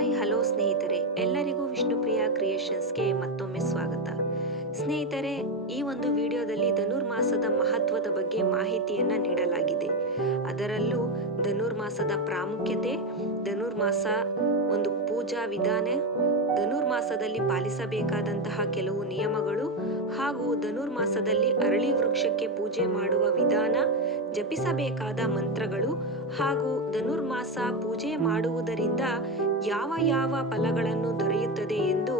Hi hello ಸ್ನೇಹಿತರೆ, ಎಲ್ಲರಿಗೂ ವಿಷ್ಣುಪ್ರಿಯ ಕ್ರಿಯೇಷನ್ಸ್ಗೆ ಮತ್ತೊಮ್ಮೆ ಸ್ವಾಗತ. ಸ್ನೇಹಿತರೆ, ಈ ಒಂದು ವಿಡಿಯೋದಲ್ಲಿ ಧನುರ್ಮಾಸದ ಮಹತ್ವದ ಬಗ್ಗೆ ಮಾಹಿತಿಯನ್ನು ನೀಡಲಾಗಿದೆ. ಅದರಲ್ಲೂ ಧನುರ್ಮಾಸದ ಪ್ರಾಮುಖ್ಯತೆ, ಧನುರ್ಮಾಸ ಒಂದು ಪೂಜಾ ವಿಧಾನ, ಧನುರ್ಮಾಸದಲ್ಲಿ ಪಾಲಿಸಬೇಕಾದಂತಹ ಕೆಲವು ನಿಯಮಗಳು ಹಾಗೂ ಧನುರ್ಮಾಸದಲ್ಲಿ ಅರಳಿ ವೃಕ್ಷಕ್ಕೆ ಪೂಜೆ ಮಾಡುವ ವಿಧಾನ, ಜಪಿಸಬೇಕಾದ ಮಂತ್ರಗಳು ಹಾಗೂ ಧನುರ್ಮಾಸ ಪೂಜೆ ಮಾಡುವುದರಿಂದ ಯಾವ ಯಾವ ಫಲಗಳನ್ನು ದೊರೆಯುತ್ತದೆ ಎಂದು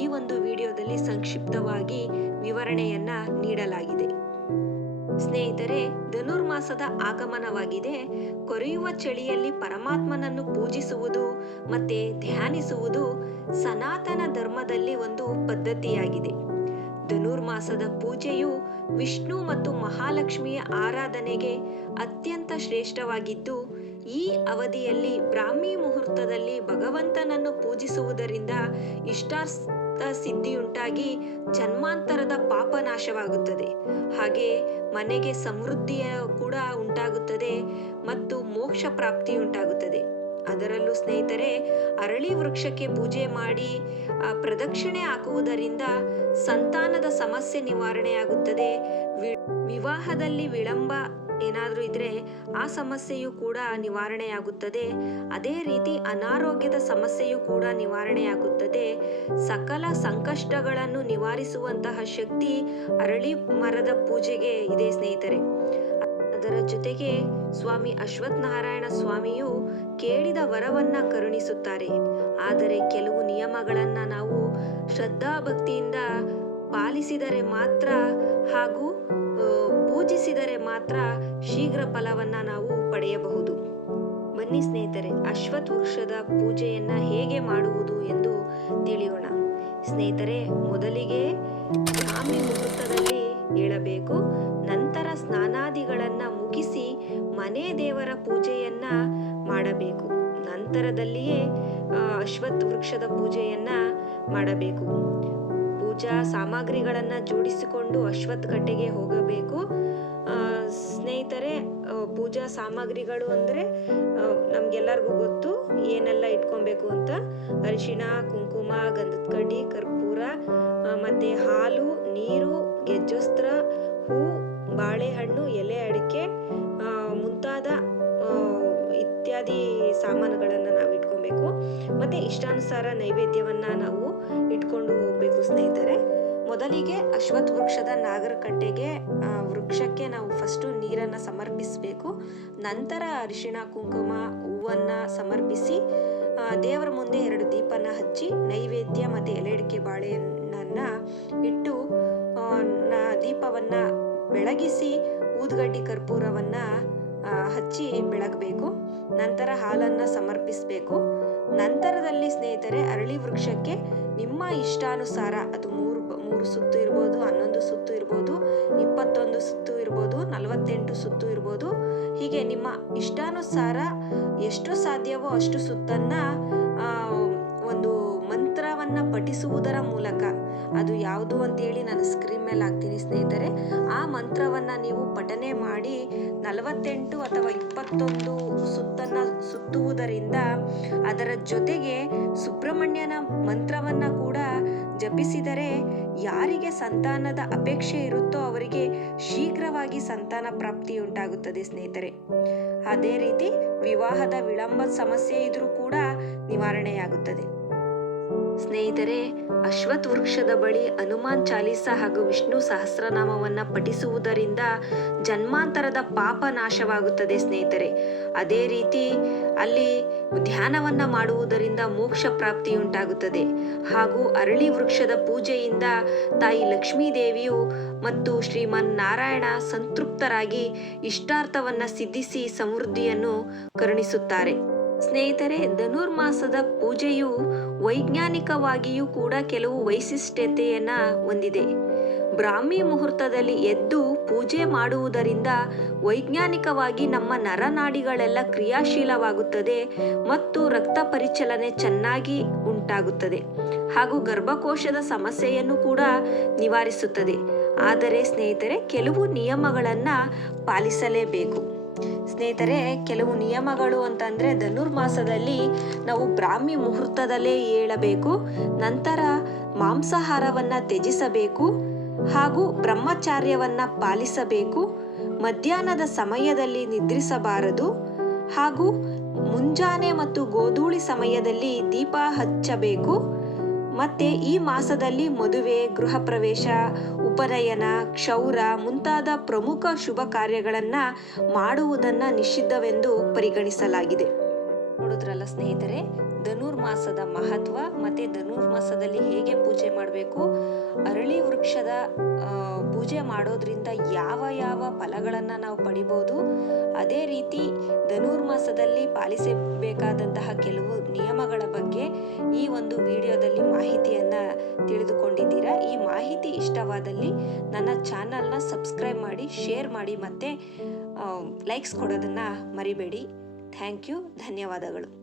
ಈ ಒಂದು ವಿಡಿಯೋದಲ್ಲಿ ಸಂಕ್ಷಿಪ್ತವಾಗಿ ವಿವರಣೆಯನ್ನ ನೀಡಲಾಗಿದೆ. ಸ್ನೇಹಿತರೆ, ಧನುರ್ಮಾಸದ ಆಗಮನವಾಗಿದೆ. ಕೊರೆಯುವ ಚಳಿಯಲ್ಲಿ ಪರಮಾತ್ಮನನ್ನು ಪೂಜಿಸುವುದು ಮತ್ತೆ ಧ್ಯಾನಿಸುವುದು ಸನಾತನ ಧರ್ಮದಲ್ಲಿ ಒಂದು ಪದ್ಧತಿಯಾಗಿದೆ. ಧನುರ್ಮಾಸದ ಪೂಜೆಯು ವಿಷ್ಣು ಮತ್ತು ಮಹಾಲಕ್ಷ್ಮಿಯ ಆರಾಧನೆಗೆ ಅತ್ಯಂತ ಶ್ರೇಷ್ಠವಾಗಿದ್ದು, ಈ ಅವಧಿಯಲ್ಲಿ ಬ್ರಾಹ್ಮಿ ಮುಹೂರ್ತದಲ್ಲಿ ಭಗವಂತನನ್ನು ಪೂಜಿಸುವುದರಿಂದ ಇಷ್ಟಾರ್ಥ ಸಿದ್ಧಿಯುಂಟಾಗಿ ಜನ್ಮಾಂತರದ ಪಾಪ ನಾಶವಾಗುತ್ತದೆ. ಹಾಗೆ ಮನೆಗೆ ಸಮೃದ್ಧಿಯ ಕೂಡ ಉಂಟಾಗುತ್ತದೆ ಮತ್ತು ಮೋಕ್ಷ ಪ್ರಾಪ್ತಿ ಉಂಟಾಗುತ್ತದೆ. ಅದರಲ್ಲೂ ಸ್ನೇಹಿತರೆ, ಅರಳಿ ವೃಕ್ಷಕ್ಕೆ ಪೂಜೆ ಮಾಡಿ ಪ್ರದಕ್ಷಿಣೆ ಹಾಕುವುದರಿಂದ ಸಂತಾನದ ಸಮಸ್ಯೆ ನಿವಾರಣೆಯಾಗುತ್ತದೆ. ವಿವಾಹದಲ್ಲಿ ವಿಳಂಬ ಏನಾದರೂ ಇದ್ರೆ ಆ ಸಮಸ್ಯೆಯು ಕೂಡ ನಿವಾರಣೆಯಾಗುತ್ತದೆ. ಅದೇ ರೀತಿ ಅನಾರೋಗ್ಯದ ಸಮಸ್ಯೆಯು ಕೂಡ ನಿವಾರಣೆಯಾಗುತ್ತದೆ. ಸಕಲ ಸಂಕಷ್ಟಗಳನ್ನು ನಿವಾರಿಸುವಂತಹ ಶಕ್ತಿ ಅರಳಿ ಮರದ ಪೂಜೆಗೆ ಇದೆ ಸ್ನೇಹಿತರೆ. ಅದರ ಜೊತೆಗೆ ಸ್ವಾಮಿ ಅಶ್ವತ್ಥ ನಾರಾಯಣ ಸ್ವಾಮಿಯು ಕೇಳಿದ ವರವನ್ನ ಕರುಣಿಸುತ್ತಾರೆ. ಆದರೆ ಕೆಲವು ನಿಯಮಗಳನ್ನ ನಾವು ಶ್ರದ್ಧಾ ಭಕ್ತಿಯಿಂದ ಪಾಲಿಸಿದರೆ ಮಾತ್ರ ಹಾಗೂ ಪೂಜಿಸಿದರೆ ಮಾತ್ರ ಶೀಘ್ರ ಫಲವನ್ನ ನಾವು ಪಡೆಯಬಹುದು. ಬನ್ನಿ ಸ್ನೇಹಿತರೆ, ಅಶ್ವತ್ಥ ವೃಕ್ಷದ ಪೂಜೆಯನ್ನ ಹೇಗೆ ಮಾಡುವುದು ಎಂದು ತಿಳಿಯೋಣ. ಸ್ನೇಹಿತರೆ, ಮೊದಲಿಗೆ ಬ್ರಾಹ್ಮಿ ಮುಹೂರ್ತದಲ್ಲಿ ಏಳಬೇಕು. ನಂತರ ಸ್ನಾನಾದಿಗಳನ್ನ ಮುಗಿಸಿ ಮನೆ ದೇವರ ಪೂಜೆಯನ್ನ ಮಾಡಬೇಕು. ನಂತರದಲ್ಲಿಯೇ ಅಶ್ವತ್ಥ ವೃಕ್ಷದ ಪೂಜೆಯನ್ನ ಮಾಡಬೇಕು. ಪೂಜಾ ಸಾಮಗ್ರಿಗಳನ್ನ ಜೋಡಿಸಿಕೊಂಡು ಅಶ್ವತ್ಥ ಕಟ್ಟೆಗೆ ಹೋಗಬೇಕು. ಸ್ನೇಹಿತರೆ, ಪೂಜಾ ಸಾಮಗ್ರಿಗಳು ಅಂದ್ರೆ ನಮ್ಗೆಲ್ಲರಿಗೂ ಗೊತ್ತು ಏನೆಲ್ಲ ಇಟ್ಕೊಬೇಕು ಅಂತ. ಅರಿಶಿಣ, ಕುಂಕುಮ, ಗಂಧದ ಕಡ್ಡಿ, ಕರ್ಪೂರ, ಮತ್ತೆ ಹಾಲು, ನೀರು, ಗೆಜ್ಜಸ್ತ್ರ, ಹೂ, ಬಾಳೆಹಣ್ಣು, ಎಲೆ ಅಡಿಕೆ ಮುಂತಾದ ಇತ್ಯಾದಿ ಸಾಮಾನುಗಳನ್ನು ನಾವು ಇಟ್ಕೊಬೇಕು. ಮತ್ತೆ ಇಷ್ಟಾನುಸಾರ ನೈವೇದ್ಯವನ್ನ ನಾವು ಇಟ್ಕೊಂಡು ಹೋಗ್ಬೇಕು ಸ್ನೇಹಿತರೆ. ಮೊದಲಿಗೆ ಅಶ್ವತ್ಥ ವೃಕ್ಷದ ನಾಗರಕಟ್ಟೆಗೆ ವೃಕ್ಷಕ್ಕೆ ನಾವು ಫಸ್ಟು ನೀರನ್ನ ಸಮರ್ಪಿಸಬೇಕು. ನಂತರ ಅರಿಶಿಣ, ಕುಂಕುಮ, ಹೂವನ್ನ ಸಮರ್ಪಿಸಿ ದೇವರ ಮುಂದೆ 2 ದೀಪನ ಹಚ್ಚಿ ನೈವೇದ್ಯ ಮತ್ತೆ ಎಲೆ ಅಡಿಕೆ ಬಾಳೆಹಣ್ಣನ್ನ ಇಟ್ಟು ದೀಪವನ್ನ ಬೆಳಗಿಸಿ ಊದ್ಗಡ್ಡಿ ಕರ್ಪೂರವನ್ನ ಹಚ್ಚಿ ಬೆಳಗಬೇಕು. ನಂತರ ಹಾಲನ್ನ ಸಮರ್ಪಿಸಬೇಕು. ನಂತರದಲ್ಲಿ ಸ್ನೇಹಿತರೆ, ಅರಳಿ ವೃಕ್ಷಕ್ಕೆ ನಿಮ್ಮ ಇಷ್ಟಾನುಸಾರ ಅದು 3 ಸುತ್ತು ಇರ್ಬೋದು, 11 ಸುತ್ತು ಇರ್ಬೋದು, 21 ಸುತ್ತು ಇರ್ಬೋದು, 48 ಸುತ್ತು ಇರ್ಬೋದು. ಹೀಗೆ ನಿಮ್ಮ ಇಷ್ಟಾನುಸಾರ ಎಷ್ಟು ಸಾಧ್ಯವೋ ಅಷ್ಟು ಸುತ್ತನ್ನ ಒಂದು ಮಂತ್ರವನ್ನ ಪಠಿಸುವುದರ ಮೂಲಕ, ಅದು ಯಾವುದು ಅಂತೇಳಿ ನಾನು ಸ್ಕ್ರೀನ್ ಮೇಲೆ ಹಾಕ್ತೀನಿ ಸ್ನೇಹಿತರೆ, ಆ ಮಂತ್ರವನ್ನ ನೀವು ಪಠನೆ ಮಾಡಿ 48 ಅಥವಾ 21 ಸುತ್ತನ್ನ ಸುತ್ತುವುದರಿಂದ ಅದರ ಜೊತೆಗೆ ಸುಬ್ರಹ್ಮಣ್ಯನ ಮಂತ್ರವನ್ನ ಕೂಡ ಜಪಿಸಿದರೆ ಯಾರಿಗೆ ಸಂತಾನದ ಅಪೇಕ್ಷೆ ಇರುತ್ತೋ ಅವರಿಗೆ ಶೀಘ್ರವಾಗಿ ಸಂತಾನ ಪ್ರಾಪ್ತಿ ಉಂಟಾಗುತ್ತದೆ ಸ್ನೇಹಿತರೆ. ಅದೇ ರೀತಿ ವಿವಾಹದ ವಿಳಂಬದ ಸಮಸ್ಯೆ ಇದ್ರೂ ಕೂಡ ನಿವಾರಣೆಯಾಗುತ್ತದೆ. ಸ್ನೇಹಿತರೆ, ಅಶ್ವತ್ಥ ವೃಕ್ಷದ ಬಳಿ ಹನುಮಾನ್ ಚಾಲೀಸ ಹಾಗೂ ವಿಷ್ಣು ಸಹಸ್ರನಾಮವನ್ನ ಪಠಿಸುವುದರಿಂದ ಜನ್ಮಾಂತರದ ಪಾಪ ನಾಶವಾಗುತ್ತದೆ ಸ್ನೇಹಿತರೆ. ಅದೇ ರೀತಿ ಅಲ್ಲಿ ಧ್ಯಾನವನ್ನ ಮಾಡುವುದರಿಂದ ಮೋಕ್ಷ ಪ್ರಾಪ್ತಿ ಉಂಟಾಗುತ್ತದೆ. ಹಾಗೂ ಅರಳಿ ವೃಕ್ಷದ ಪೂಜೆಯಿಂದ ತಾಯಿ ಲಕ್ಷ್ಮೀ ದೇವಿಯು ಮತ್ತು ಶ್ರೀಮನ್ ನಾರಾಯಣ ಸಂತೃಪ್ತರಾಗಿ ಇಷ್ಟಾರ್ಥವನ್ನ ಸಿದ್ಧಿಸಿ ಸಮೃದ್ಧಿಯನ್ನು ಕರುಣಿಸುತ್ತಾರೆ. ಸ್ನೇಹಿತರೆ, ಧನುರ್ಮಾಸದ ಪೂಜೆಯು ವೈಜ್ಞಾನಿಕವಾಗಿಯೂ ಕೂಡ ಕೆಲವು ವೈಶಿಷ್ಟ್ಯತೆಯನ್ನ ಹೊಂದಿದೆ. ಬ್ರಾಹ್ಮಿ ಮುಹೂರ್ತದಲ್ಲಿ ಎದ್ದು ಪೂಜೆ ಮಾಡುವುದರಿಂದ ವೈಜ್ಞಾನಿಕವಾಗಿ ನಮ್ಮ ನರನಾಡಿಗಳೆಲ್ಲ ಕ್ರಿಯಾಶೀಲವಾಗುತ್ತದೆ ಮತ್ತು ರಕ್ತ ಪರಿಚಲನೆ ಚೆನ್ನಾಗಿ ಉಂಟಾಗುತ್ತದೆ ಹಾಗೂ ಗರ್ಭಕೋಶದ ಸಮಸ್ಯೆಯನ್ನು ಕೂಡ ನಿವಾರಿಸುತ್ತದೆ. ಆದರೆ ಸ್ನೇಹಿತರೆ, ಕೆಲವು ನಿಯಮಗಳನ್ನ ಪಾಲಿಸಲೇಬೇಕು. ಸ್ನೇಹಿತರೆ, ಕೆಲವು ನಿಯಮಗಳು ಅಂತಂದರೆ ಧನುರ್ಮಾಸದಲ್ಲಿ ನಾವು ಬ್ರಾಹ್ಮಿ ಮುಹೂರ್ತದಲ್ಲೇ ಏಳಬೇಕು, ನಂತರ ಮಾಂಸಾಹಾರವನ್ನು ತ್ಯಜಿಸಬೇಕು ಹಾಗೂ ಬ್ರಹ್ಮಚಾರ್ಯವನ್ನು ಪಾಲಿಸಬೇಕು, ಮಧ್ಯಾಹ್ನದ ಸಮಯದಲ್ಲಿ ನಿದ್ರಿಸಬಾರದು ಹಾಗೂ ಮುಂಜಾನೆ ಮತ್ತು ಗೋಧೂಳಿ ಸಮಯದಲ್ಲಿ ದೀಪ ಹಚ್ಚಬೇಕು. ಮತ್ತು ಈ ಮಾಸದಲ್ಲಿ ಮದುವೆ, ಗೃಹ ಪ್ರವೇಶ, ಉಪನಯನ, ಕ್ಷೌರ ಮುಂತಾದ ಪ್ರಮುಖ ಶುಭ ಕಾರ್ಯಗಳನ್ನು ಮಾಡುವುದನ್ನು ನಿಷಿದ್ಧವೆಂದು ಪರಿಗಣಿಸಲಾಗಿದೆ. ನೋಡಿದ್ರಲ್ಲ ಸ್ನೇಹಿತರೆ, ಧನುರ್ಮಾಸದ ಮಹತ್ವ ಮತ್ತು ಧನುರ್ಮಾಸದಲ್ಲಿ ಹೇಗೆ ಪೂಜೆ ಮಾಡಬೇಕು, ಅರಳಿ ವೃಕ್ಷದ ಪೂಜೆ ಮಾಡೋದ್ರಿಂದ ಯಾವ ಯಾವ ಫಲಗಳನ್ನು ನಾವು ಪಡಿಬೋದು, ಅದೇ ರೀತಿ ಧನುರ್ಮಾಸದಲ್ಲಿ ಪಾಲಿಸಬೇಕಾದಂತಹ ಕೆಲವು ನಿಯಮಗಳ ಬಗ್ಗೆ ಈ ಒಂದು ವಿಡಿಯೋದಲ್ಲಿ ಮಾಹಿತಿಯನ್ನು ತಿಳಿದುಕೊಂಡಿದ್ದೀರಾ. ಈ ಮಾಹಿತಿ ಇಷ್ಟವಾದಲ್ಲಿ ನನ್ನ ಚಾನಲ್ನ ಸಬ್ಸ್ಕ್ರೈಬ್ ಮಾಡಿ, ಶೇರ್ ಮಾಡಿ ಮತ್ತು ಲೈಕ್ಸ್ ಕೊಡೋದನ್ನು ಮರಿಬೇಡಿ. Thank you. ಧನ್ಯವಾದಗಳು.